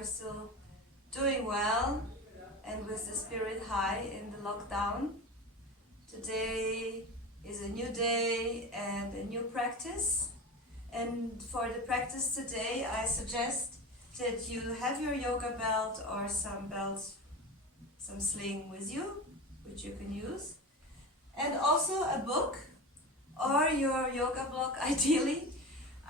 you're still doing well and with the spirit high in the lockdown. Today is a new day and a new practice. And for the practice today, I suggest that you have your yoga belt or some belts, some sling with you, which you can use. And also a book or your yoga block, ideally.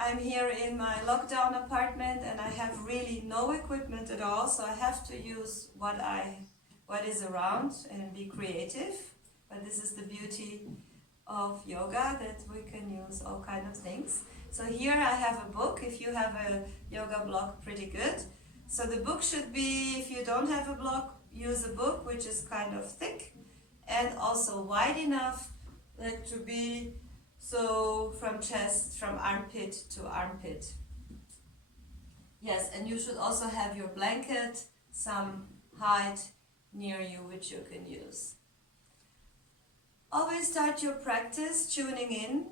I'm here in my lockdown apartment and I have really no equipment at all, so I have to use what is around and be creative. But this is the beauty of yoga, that we can use all kinds of things. So here I have a book. If you have a yoga block, pretty good. So the book should be, if you don't have a block, use a book which is kind of thick and also wide enough like to be so from chest, from armpit to armpit. Yes, and you should also have your blanket, some height near you which you can use. Always start your practice tuning in,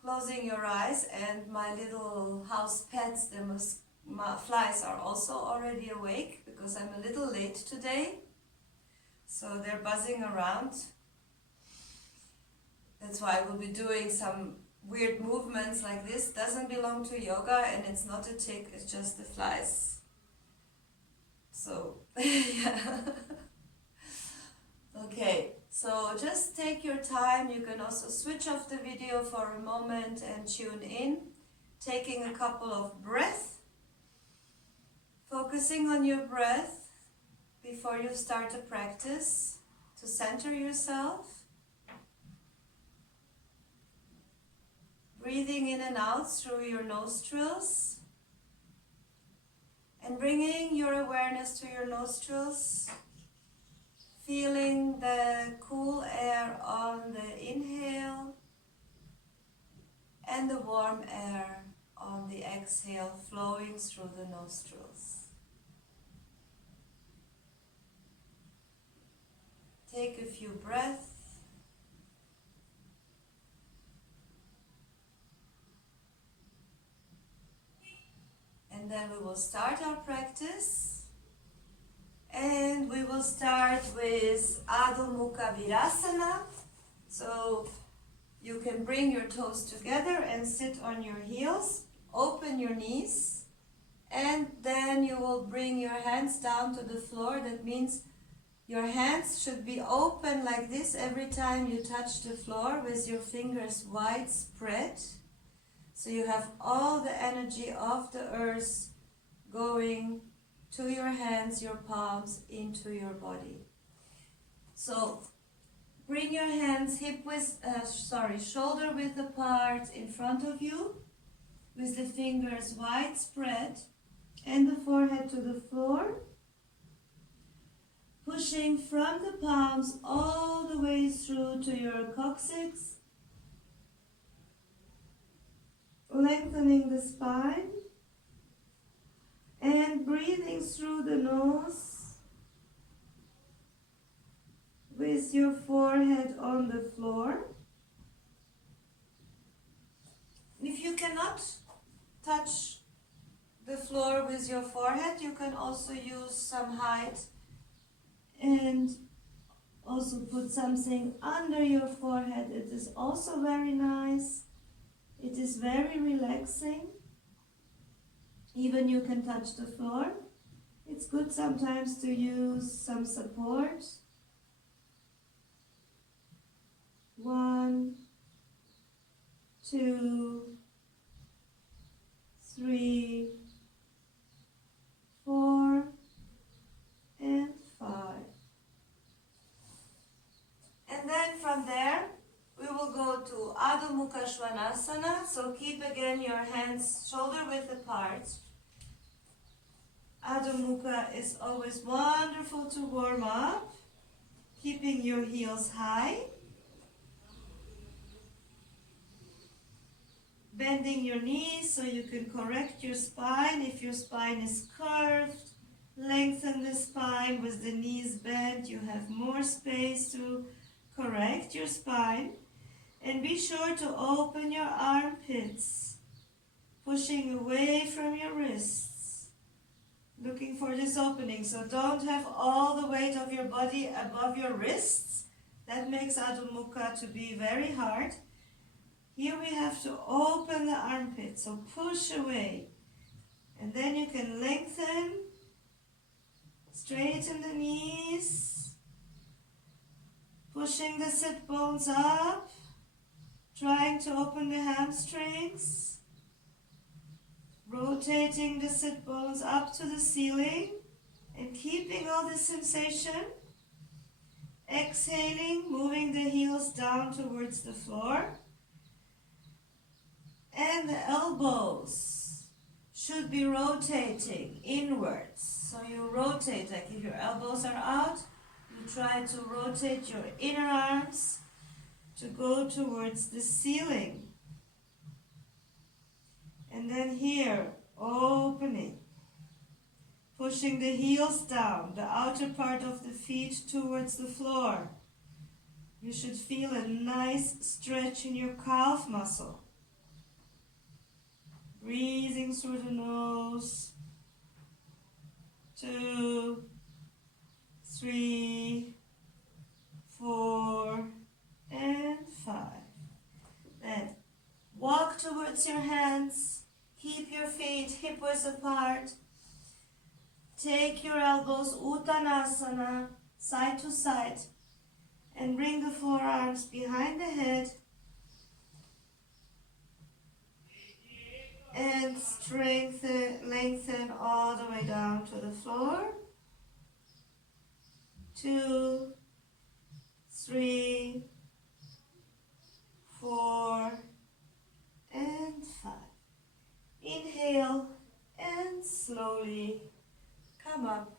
closing your eyes, and my little house pets, my flies, are also already awake because I'm a little late today. So they're buzzing around. That's why I will be doing some weird movements like this. Doesn't belong to yoga and it's not a tick, it's just the flies. So, yeah. Okay, so just take your time. You can also switch off the video for a moment and tune in, taking a couple of breaths, focusing on your breath before you start the practice to center yourself. Breathing in and out through your nostrils and bringing your awareness to your nostrils, feeling the cool air on the inhale and the warm air on the exhale flowing through the nostrils. Take a few breaths. And then we will start our practice. And we will start with Adho Mukha Virasana. So you can bring your toes together and sit on your heels. Open your knees. And then you will bring your hands down to the floor. That means your hands should be open like this every time you touch the floor with your fingers wide spread. So you have all the energy of the earth going to your hands, your palms, into your body. So bring your hands shoulder width apart in front of you, with the fingers wide spread and the forehead to the floor, pushing from the palms all the way through to your coccyx, lengthening the spine and breathing through the nose with your forehead on the floor. If you cannot touch the floor with your forehead, you can also use some height and also put something under your forehead. It is also very nice. It is very relaxing. Even you can touch the floor. It's good sometimes to use some support. 1, 2, 3, 4, and 5. And then from there, we will go to Adho Mukha Svanasana. So keep again your hands shoulder width apart. Adho Mukha is always wonderful to warm up, keeping your heels high. Bending your knees so you can correct your spine. If your spine is curved, lengthen the spine. With the knees bent, you have more space to correct your spine. And be sure to open your armpits, pushing away from your wrists. looking for this opening. So don't have all the weight of your body above your wrists. That makes Adho Mukha to be very hard. Here we have to open the armpit, so push away. And then you can lengthen, straighten the knees, pushing the sit bones up, trying to open the hamstrings, rotating the sit bones up to the ceiling, and keeping all this sensation. Exhaling, moving the heels down towards the floor. And the elbows should be rotating inwards. So you rotate, like if your elbows are out, you try to rotate your inner arms to go towards the ceiling. And then here, opening. Pushing the heels down, the outer part of the feet towards the floor. You should feel a nice stretch in your calf muscle. Breathing through the nose. 2, 3, 4, and 5. Then walk towards your hands. Keep your feet hip-width apart. Take your elbows, Uttanasana, side to side, and bring the forearms behind the head. And lengthen all the way down to the floor. 2, 3, 4, and 5. Inhale and slowly come up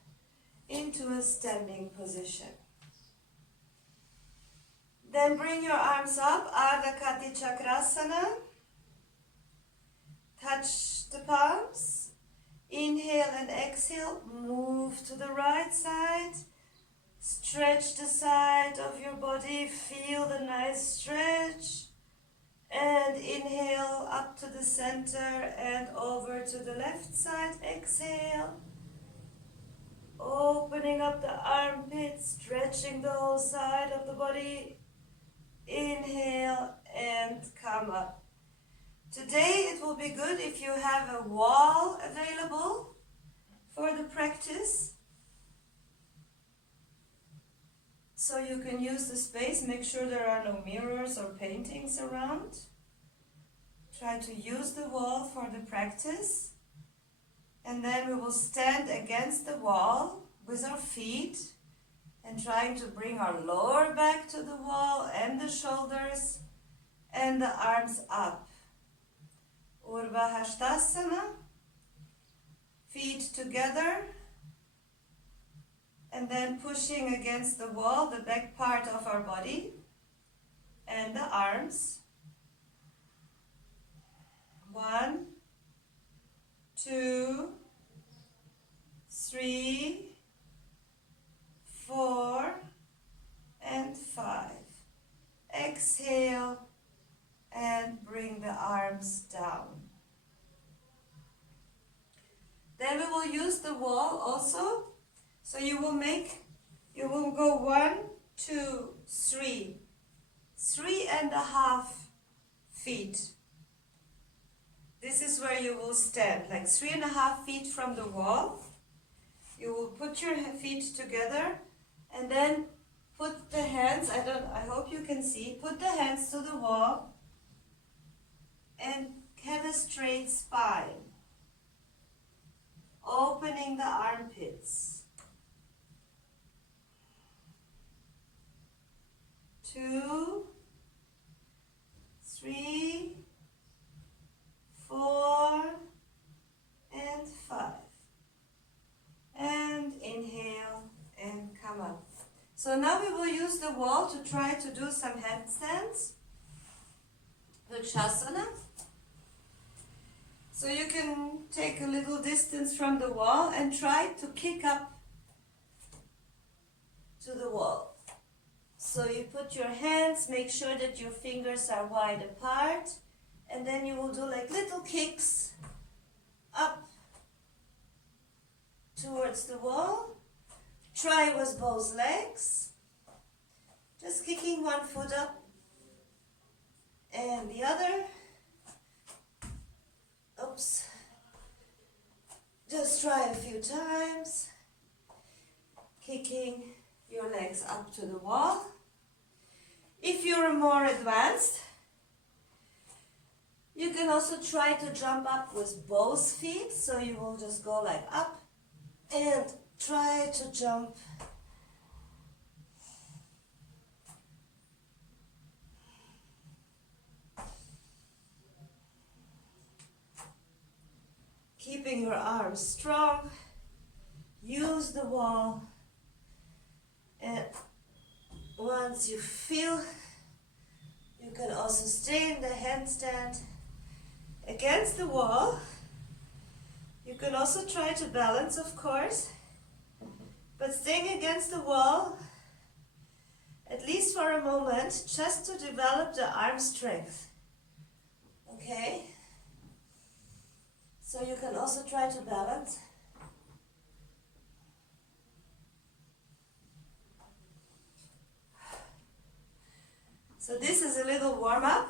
into a standing position. Then bring your arms up, Ardha Kati Chakrasana. Touch the palms. Inhale and exhale. Move to the right side. Stretch the side of your body. Feel the nice stretch. And inhale up to the center and over to the left side. Exhale. Opening up the armpits, stretching the whole side of the body. Inhale and come up. Today it will be good if you have a wall available for the practice. So you can use the space, make sure there are no mirrors or paintings around. Try to use the wall for the practice. And then we will stand against the wall with our feet and trying to bring our lower back to the wall and the shoulders and the arms up. Urdhva Hastasana, feet together, and then pushing against the wall, the back part of our body, and the arms. 1, 2, 3, 4, and 5. Exhale and bring the arms down. Then we will use the wall also. So you will go 1, 2, 3, 3.5 feet. This is where you will stand, like 3.5 feet from the wall. You will put your feet together and then put the hands, I hope you can see, put the hands to the wall and have a straight spine. Opening the armpits. 2, 3, 4, and 5. And inhale and come up. So now we will use the wall to try to do some headstands. Vrikshasana. So you can take a little distance from the wall and try to kick up to the wall. So you put your hands, make sure that your fingers are wide apart, and then you will do like little kicks up towards the wall. Try with both legs. Just kicking one foot up and the other. Oops. Just try a few times. Kicking your legs up to the wall. If you're more advanced, you can also try to jump up with both feet. So you will just go like up and try to jump keeping your arms strong. Use the wall, and once you feel, you can also stay in the handstand against the wall. You can also try to balance, of course, but staying against the wall, at least for a moment, just to develop the arm strength. Okay? So you can also try to balance. So this is a little warm-up,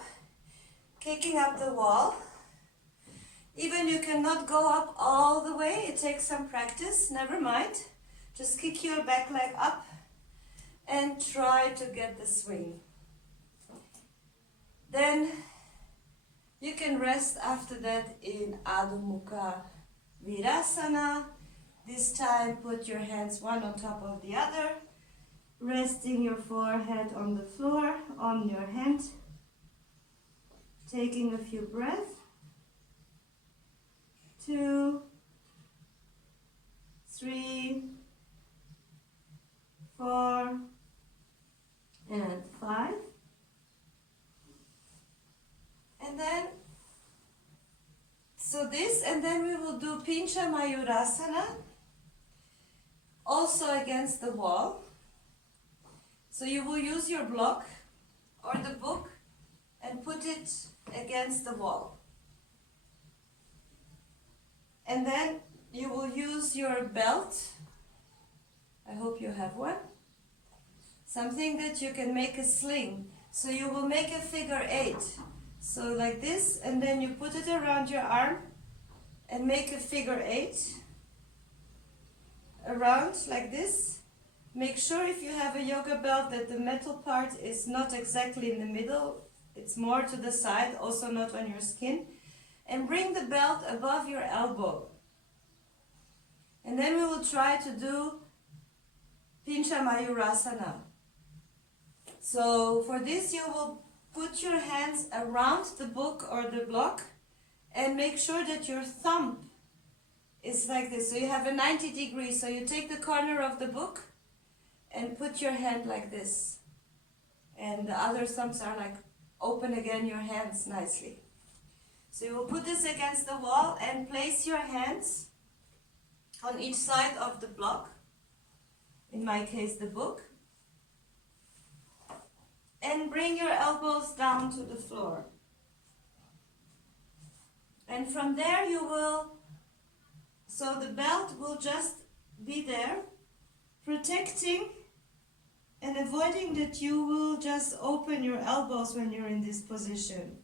kicking up the wall. Even you cannot go up all the way, it takes some practice, never mind. Just kick your back leg up and try to get the swing. Then you can rest after that in Adho Mukha Virasana. This time put your hands one on top of the other, resting your forehead on the floor, on your hand. Taking a few breaths. 2, 3, 4, and 5. And then, so this, and then we will do Pincha Mayurasana, also against the wall. So you will use your block or the book and put it against the wall. And then you will use your belt. I hope you have one. Something that you can make a sling. So you will make a figure 8. So like this, and then you put it around your arm and make a figure 8 around like this. Make sure if you have a yoga belt that the metal part is not exactly in the middle, it's more to the side, also not on your skin. And bring the belt above your elbow. And then we will try to do Pincha Mayurasana. So for this you will put your hands around the book or the block and make sure that your thumb is like this. So you have a 90 degrees. So you take the corner of the book and put your hand like this. And the other thumbs are like open again your hands nicely. So you will put this against the wall and place your hands on each side of the block. In my case, the book. And bring your elbows down to the floor. And from there you will, so the belt will just be there, protecting and avoiding that you will just open your elbows when you're in this position.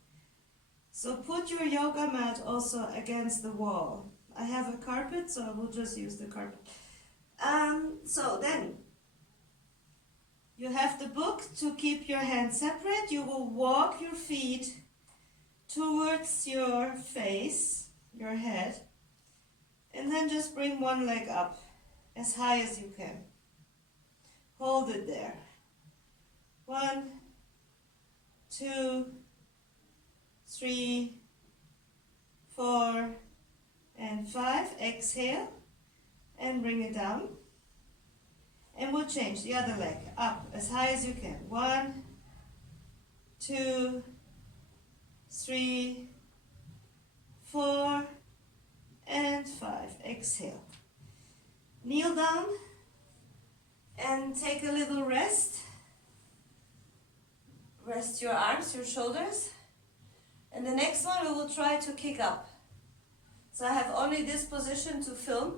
So put your yoga mat also against the wall. I have a carpet, so I will just use the carpet. So then, you have the book to keep your hands separate. You will walk your feet towards your face, your head, and then just bring one leg up as high as you can. Hold it there. 1, 2, 3, 4, and 5. Exhale and bring it down. And we'll change the other leg up as high as you can. 1, 2, 3, 4, and 5. Exhale. Kneel down and take a little rest. Rest your arms, your shoulders. And the next one we will try to kick up. So I have only this position to film.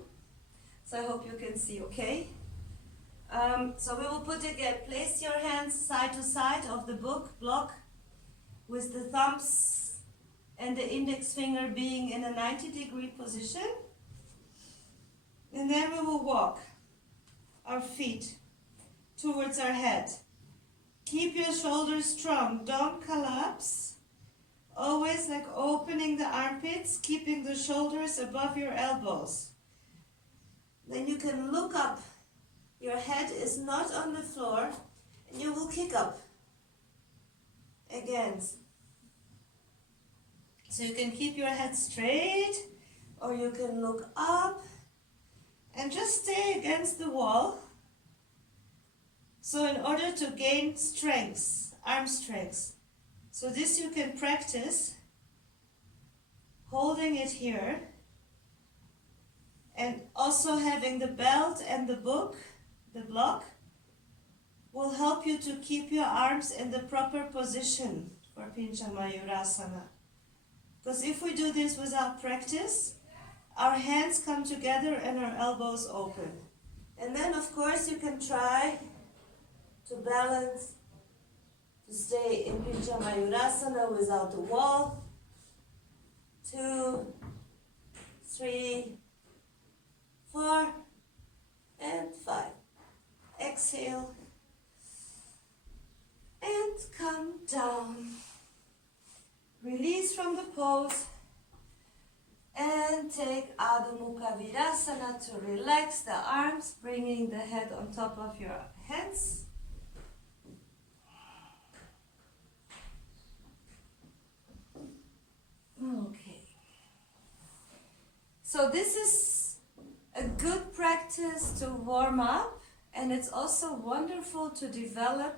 So I hope you can see, okay? So we will put again, place your hands side to side of the block with the thumbs and the index finger being in a 90-degree position. And then we will walk our feet towards our head. Keep your shoulders strong, don't collapse. Always like opening the armpits, keeping the shoulders above your elbows. Then you can look up. Your head is not on the floor, and you will kick up. Again. So you can keep your head straight, or you can look up, and just stay against the wall. So in order to gain strength, arm strength, so this you can practice holding it here, and also having the belt and the block will help you to keep your arms in the proper position for Pincha Mayurasana. Because if we do this without practice, our hands come together and our elbows open. And then of course you can try to balance, to stay in Pincha Mayurasana without the wall. 2, 3, 4, and 5. Exhale and come down. Release from the pose and take Adho Mukha Virasana to relax the arms, bringing the head on top of your hands. Okay. So this is a good practice to warm up, and it's also wonderful to develop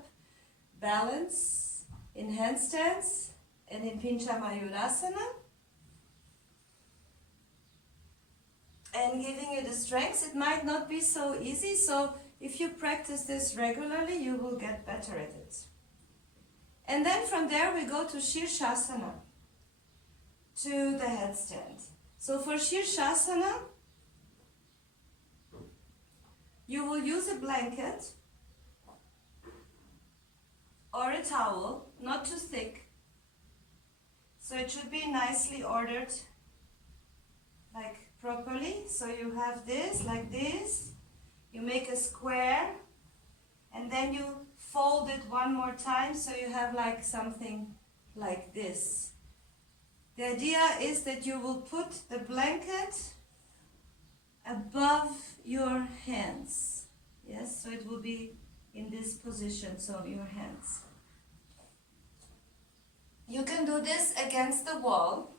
balance in handstands and in Pincha Mayurasana, and giving you the strength. It might not be so easy, so if you practice this regularly, you will get better at it. And then from there we go to Shirshasana, to the headstand. So for Shirshasana, you will use a blanket or a towel, not too thick. So it should be nicely ordered, like properly. So you have this, like this. You make a square, and then you fold it one more time, so you have like something like this. The idea is that you will put the blanket above your hands. Yes, so it will be in this position, so your hands. You can do this against the wall.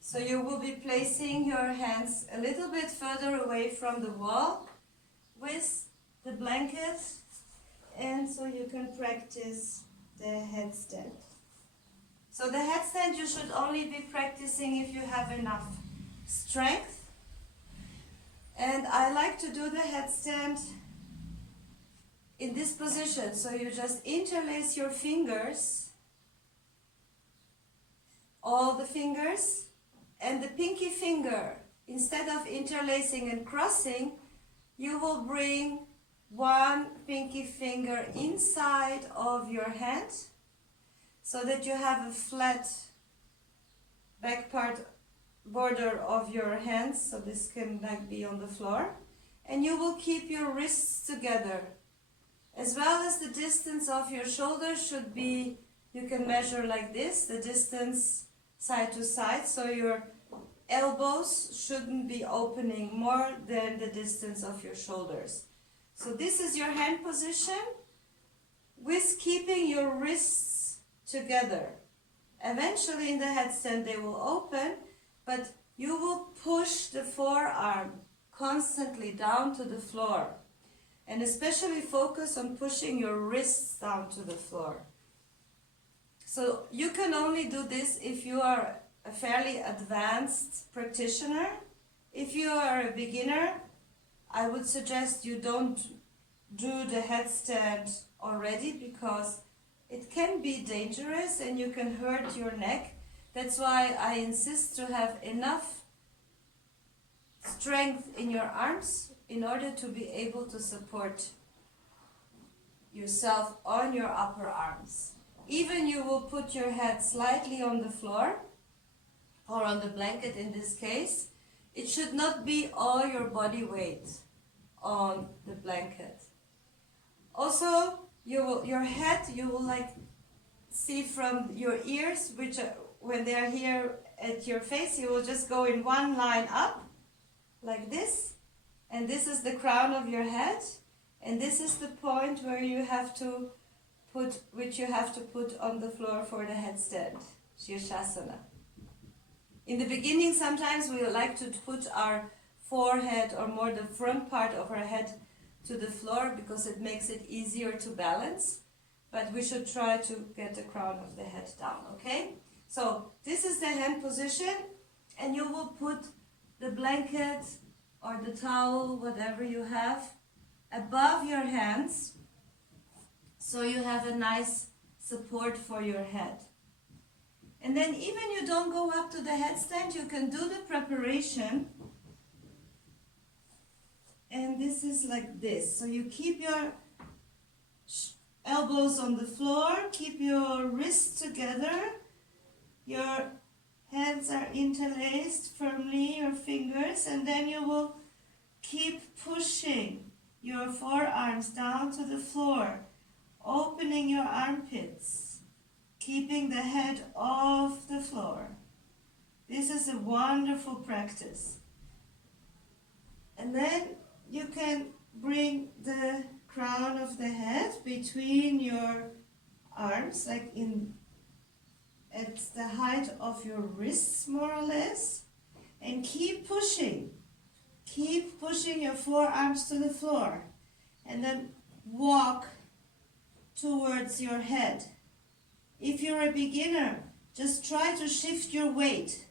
So you will be placing your hands a little bit further away from the wall with the blanket, and so you can practice the headstand. So the headstand you should only be practicing if you have enough strength. And I like to do the headstand in this position. So you just interlace your fingers, all the fingers, and the pinky finger, instead of interlacing and crossing, you will bring one pinky finger inside of your hand, so that you have a flat back part border of your hands, so this can like be on the floor, and you will keep your wrists together, as well as the distance of your shoulders should be, you can measure like this, the distance side to side, so your elbows shouldn't be opening more than the distance of your shoulders. So this is your hand position with keeping your wrists together. Eventually in the headstand they will open, but you will push the forearm constantly down to the floor, and especially focus on pushing your wrists down to the floor. So you can only do this if you are a fairly advanced practitioner. If you are a beginner, I would suggest you don't do the headstand already, because it can be dangerous and you can hurt your neck. That's why I insist to have enough strength in your arms in order to be able to support yourself on your upper arms. Even you will put your head slightly on the floor or on the blanket in this case. It should not be all your body weight on the blanket. Also, your head, you will like see from your ears, which are, when they are here at your face, you will just go in one line up, like this. And this is the crown of your head. And this is the point where you have to put, which you have to put on the floor for the headstand, Shirshasana. In the beginning, sometimes we like to put our forehead or more the front part of our head to the floor because it makes it easier to balance. But we should try to get the crown of the head down, okay? So this is the hand position, and you will put the blanket or the towel, whatever you have, above your hands, so you have a nice support for your head. And then even you don't go up to the headstand, you can do the preparation. And this is like this. So you keep your elbows on the floor, keep your wrists together, your hands are interlaced firmly, your fingers, and then you will keep pushing your forearms down to the floor, opening your armpits, keeping the head off the floor. This is a wonderful practice. And then you can bring the crown of the head between your arms, like at the height of your wrists, more or less, and keep pushing. Keep pushing your forearms to the floor, and then walk towards your head. If you're a beginner, just try to shift your weight.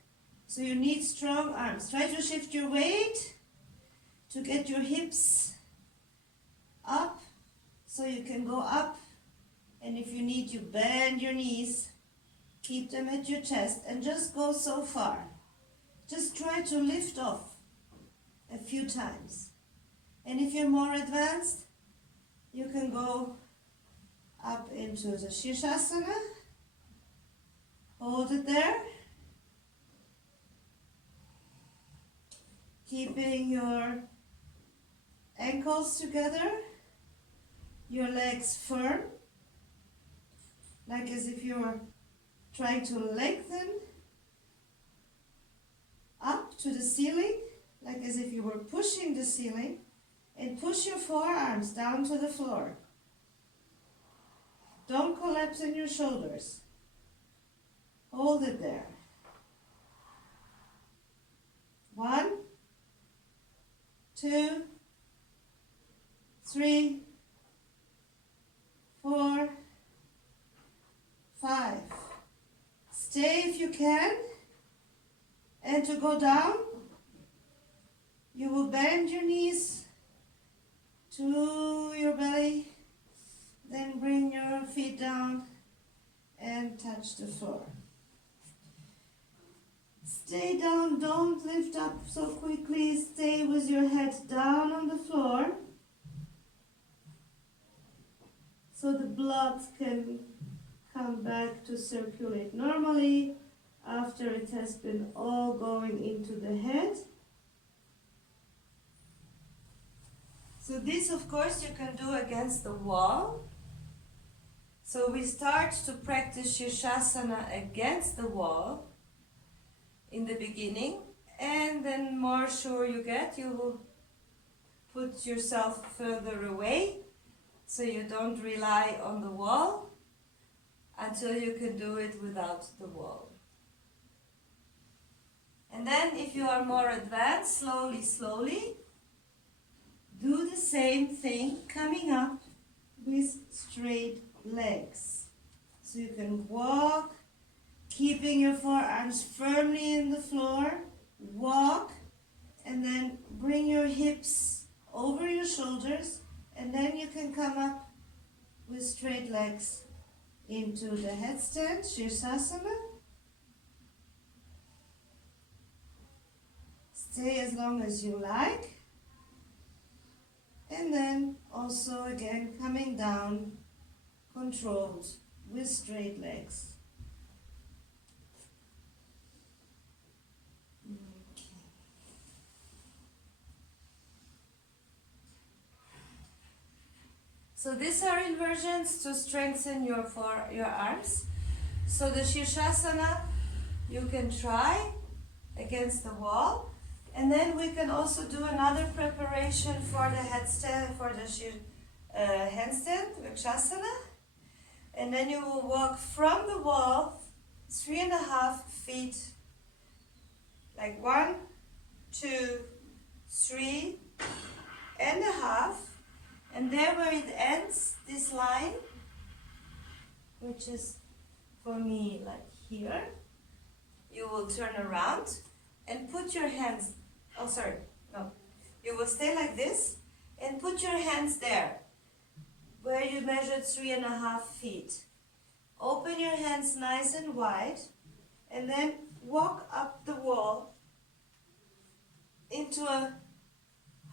So you need strong arms. Try to shift your weight to get your hips up, so you can go up. And if you need, you bend your knees, keep them at your chest, and just go so far. Just try to lift off a few times. And if you're more advanced, you can go up into the Shirshasana. Hold it there. Keeping your ankles together, your legs firm, like as if you're trying to lengthen up to the ceiling, like as if you were pushing the ceiling, and push your forearms down to the floor. Don't collapse in your shoulders. Hold it there. 1, 2, 3, 4, 5. Stay if you can. And to go down, you will bend your knees to your belly, then bring your feet down and touch the floor. Stay down, don't lift up so quickly. Stay with your head down on the floor so the blood can come back to circulate normally after it has been all going into the head. So this, of course, you can do against the wall. So we start to practice Shirshasana against the wall in the beginning, and then more sure you get, you will put yourself further away so you don't rely on the wall until you can do it without the wall. And then if you are more advanced, slowly, do the same thing, coming up with straight legs. So you can walk, keeping your forearms firmly in the floor, walk, and then bring your hips over your shoulders, and then you can come up with straight legs into the headstand, Shirshasana. Stay as long as you like. And then also again coming down, controlled, with straight legs. So these are inversions to strengthen your arms. So the Shirshasana you can try against the wall, and then we can also do another preparation for the headstand, for the handstand, Vrikshasana. And then you will walk from the wall 3.5 feet, like 1, 2, 3.5. And there where it ends, this line, which is for me like here, you will turn around and put your hands, you will stay like this and put your hands there, where you measured 3.5 feet. Open your hands nice and wide, and then walk up the wall into a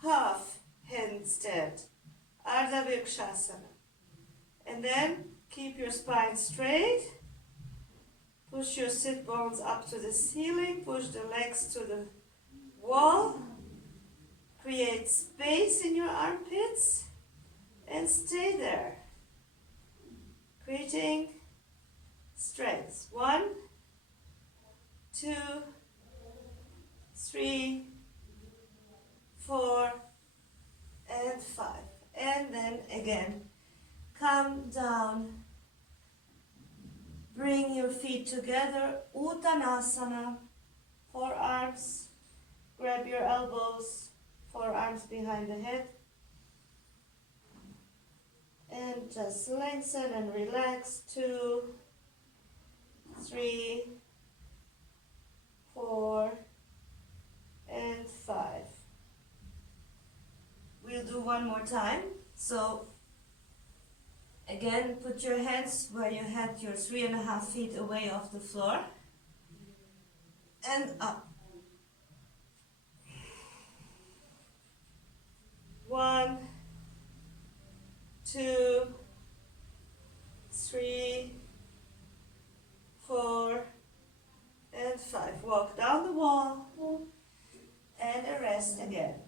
half handstand, Ardha Vrikshasana. And then keep your spine straight. Push your sit bones up to the ceiling. Push the legs to the wall. Create space in your armpits. And stay there. Creating strength. 1, 2, 3, 4, and 5. And then again, come down. Bring your feet together, Uttanasana, forearms, grab your elbows, forearms behind the head, and just lengthen and relax. 2, 3, 4, and 5. We'll do one more time. So again, put your hands where you had your 3.5 feet away off the floor, and up. 1, 2, 3, 4, and 5. Walk down the wall and a rest again.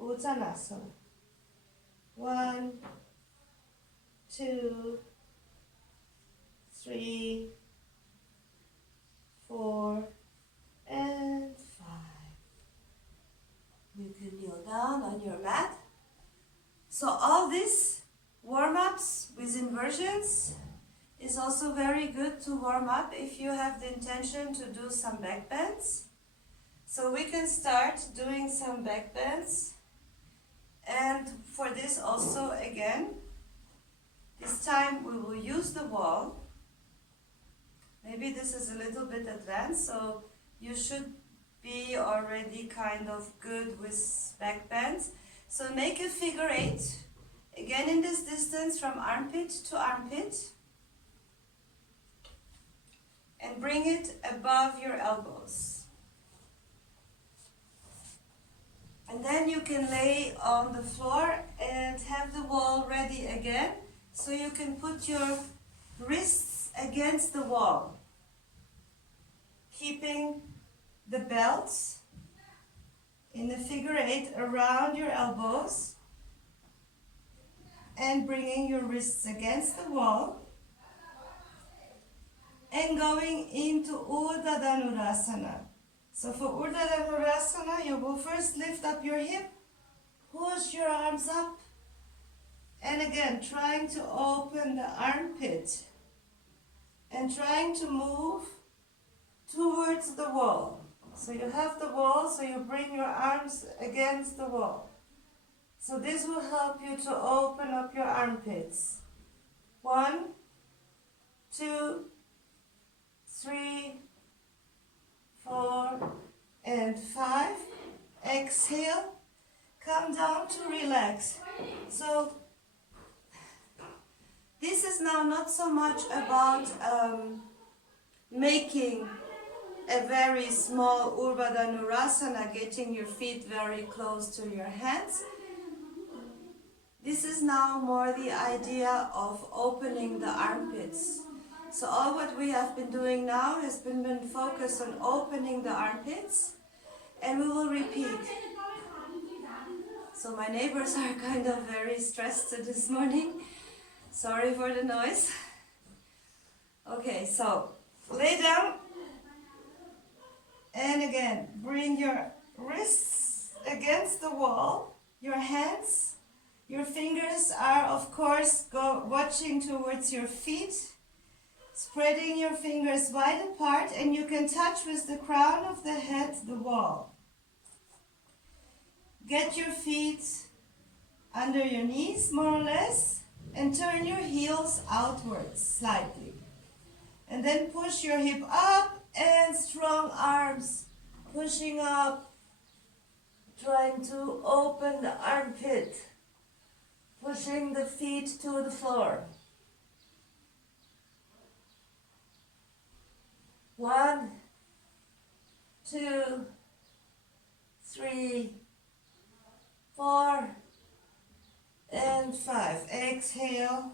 Uttanasana. 1, 2, 3, 4, and 5. You can kneel down on your mat. So all these warm-ups with inversions is also very good to warm up if you have the intention to do some back bends. So we can start doing some back bends. And for this also, again, this time we will use the wall. Maybe this is a little bit advanced, so you should be already kind of good with back bends. So make a figure 8, again in this distance from armpit to armpit. And bring it above your elbows. And then you can lay on the floor and have the wall ready again. So you can put your wrists against the wall, keeping the belts in the figure 8 around your elbows and bringing your wrists against the wall and going into Urdhva Dhanurasana. So for Urdhva Dhanurasana, you will first lift up your hip, push your arms up, and again, trying to open the armpit and trying to move towards the wall. So you have the wall, so you bring your arms against the wall. So this will help you to open up your armpits. 1, 2, 3, 4, and 5. Exhale. Come down to relax. So this is now not so much about making a very small Urdhva Dhanurasana, getting your feet very close to your hands. This is now more the idea of opening the armpits. So all what we have been doing now has been focused on opening the armpits, and we will repeat. So my neighbors are kind of very stressed this morning. Sorry for the noise. Okay, so lay down. And again, bring your wrists against the wall, your hands. Your fingers are, of course, watching towards your feet, spreading your fingers wide apart, and you can touch with the crown of the head the wall. Get your feet under your knees, more or less, and turn your heels outwards slightly. And then push your hip up and strong arms, pushing up, trying to open the armpit. Pushing the feet to the floor. 1, 2, 3, 4, and 5. Exhale.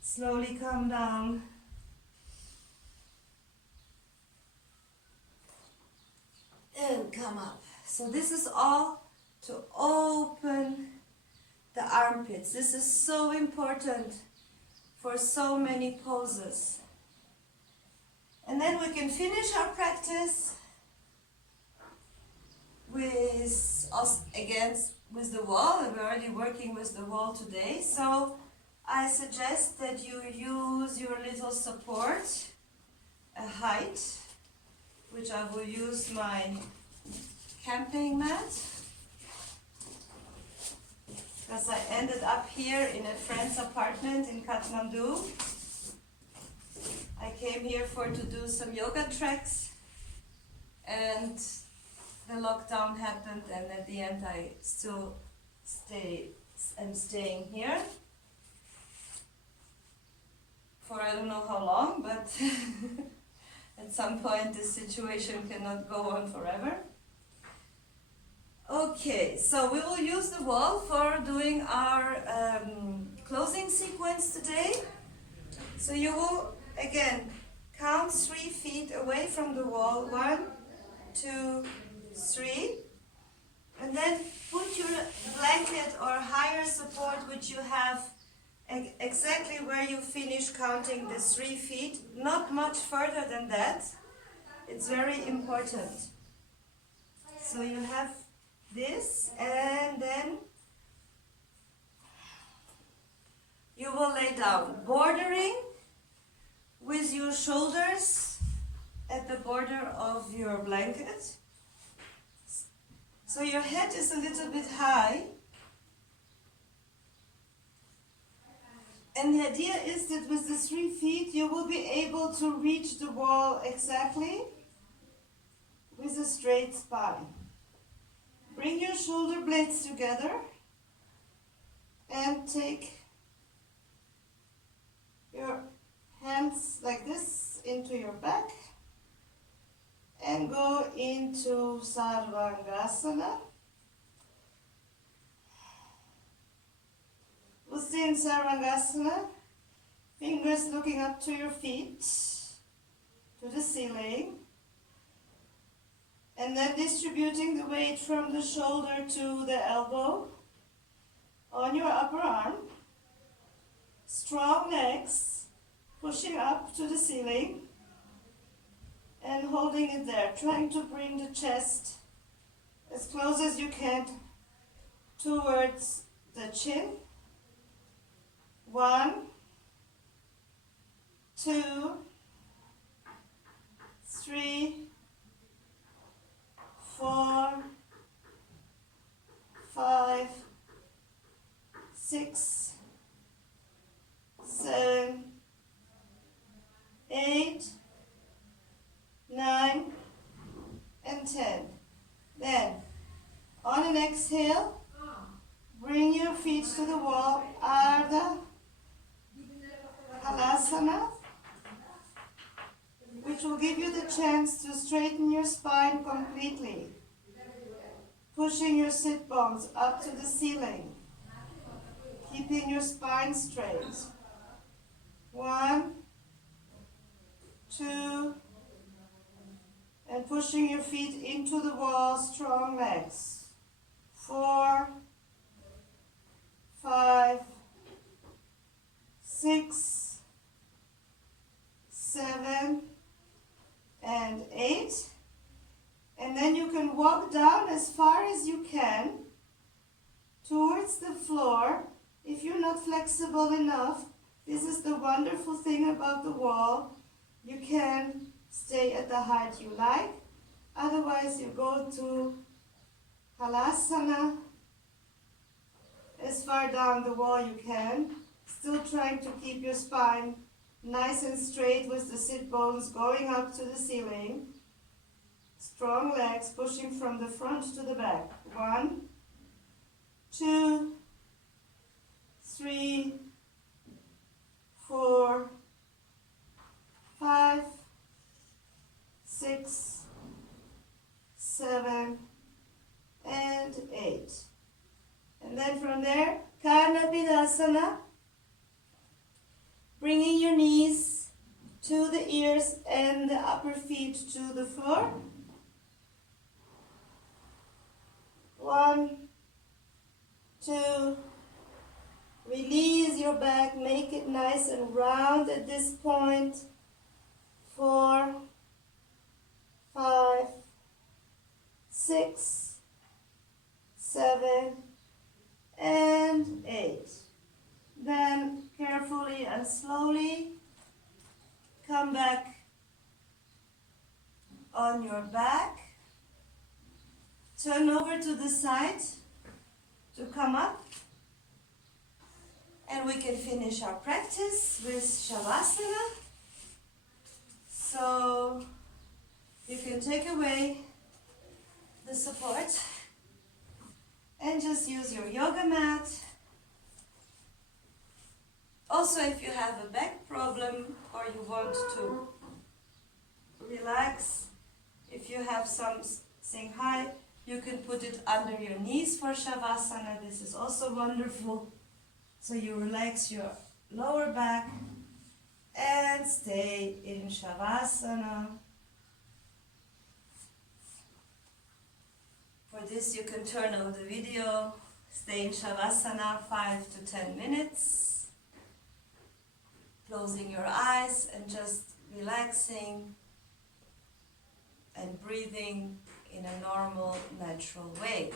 Slowly come down. And come up. So this is all to open the armpits. This is so important for so many poses. And then we can finish our practice with us again with the wall. And we're already working with the wall today. So I suggest that you use your little support, a height, which I will use my camping mat. Because I ended up here in a friend's apartment in Kathmandu. I came here to do some yoga tracks, and the lockdown happened, and at the end I still am staying here for I don't know how long, but at some point this situation cannot go on forever. Okay, so we will use the wall for doing our closing sequence today. So you will, again, count 3 feet away from the wall. 1, 2, 3. And then put your blanket or higher support, which you have exactly where you finish counting the 3 feet. Not much further than that. It's very important. So you have this, and then you will lay down, bordering with your shoulders at the border of your blanket. So your head is a little bit high. And the idea is that with the 3 feet you will be able to reach the wall exactly with a straight spine. Bring your shoulder blades together and take your hands like this into your back and go into Sarvangasana. We'll stay in Sarvangasana, fingers looking up to your feet, to the ceiling. And then distributing the weight from the shoulder to the elbow on your upper arm. Strong legs, pushing up to the ceiling and holding it there, trying to bring the chest as close as you can towards the chin. 1, 2, 3, 4, 5, 6, 7, 8, 9, and 10. Then, on an exhale, bring your feet to the wall, Ardha Halasana, which will give you the chance to straighten completely, pushing your sit bones up to the ceiling, keeping your spine straight. 1, 2, and pushing your feet into the wall, strong legs. 4, 5, 6, 7, and 8. And then you can walk down as far as you can towards the floor. If you're not flexible enough, this is the wonderful thing about the wall. You can stay at the height you like. Otherwise, you go to halasana as far down the wall you can, still trying to keep your spine nice and straight with the sit bones going up to the ceiling. Strong legs pushing from the front to the back. 1, 2, 3, 4, 5, 6, 7, and 8. And then from there, Karnapidasana, bringing your knees to the ears and the upper feet to the floor. 1, 2, release your back, make it nice and round at this point. 4, 5, 6, 7, and 8. Then carefully and slowly come back on your back. Turn over to the side to come up. And we can finish our practice with Shavasana. So you can take away the support and just use your yoga mat. Also, if you have a back problem or you want to relax, if you have something high, you can put it under your knees for Shavasana. This is also wonderful. So you relax your lower back and stay in Shavasana. For this, you can turn off the video, stay in Shavasana 5 to 10 minutes, closing your eyes and just relaxing and breathing in a normal, natural way.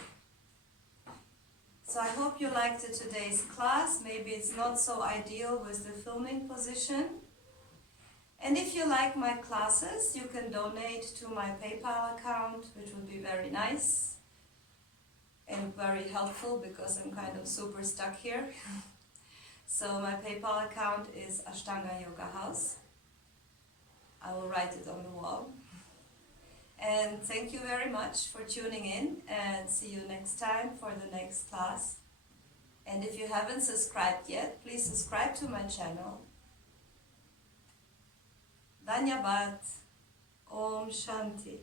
So I hope you liked today's class. Maybe it's not so ideal with the filming position. And if you like my classes, you can donate to my PayPal account, which would be very nice and very helpful because I'm kind of super stuck here. So my PayPal account is Ashtanga Yoga House. I will write it on the wall. And thank you very much for tuning in, and see you next time for the next class. And if you haven't subscribed yet, please subscribe to my channel. Dhanyabad. Om Shanti.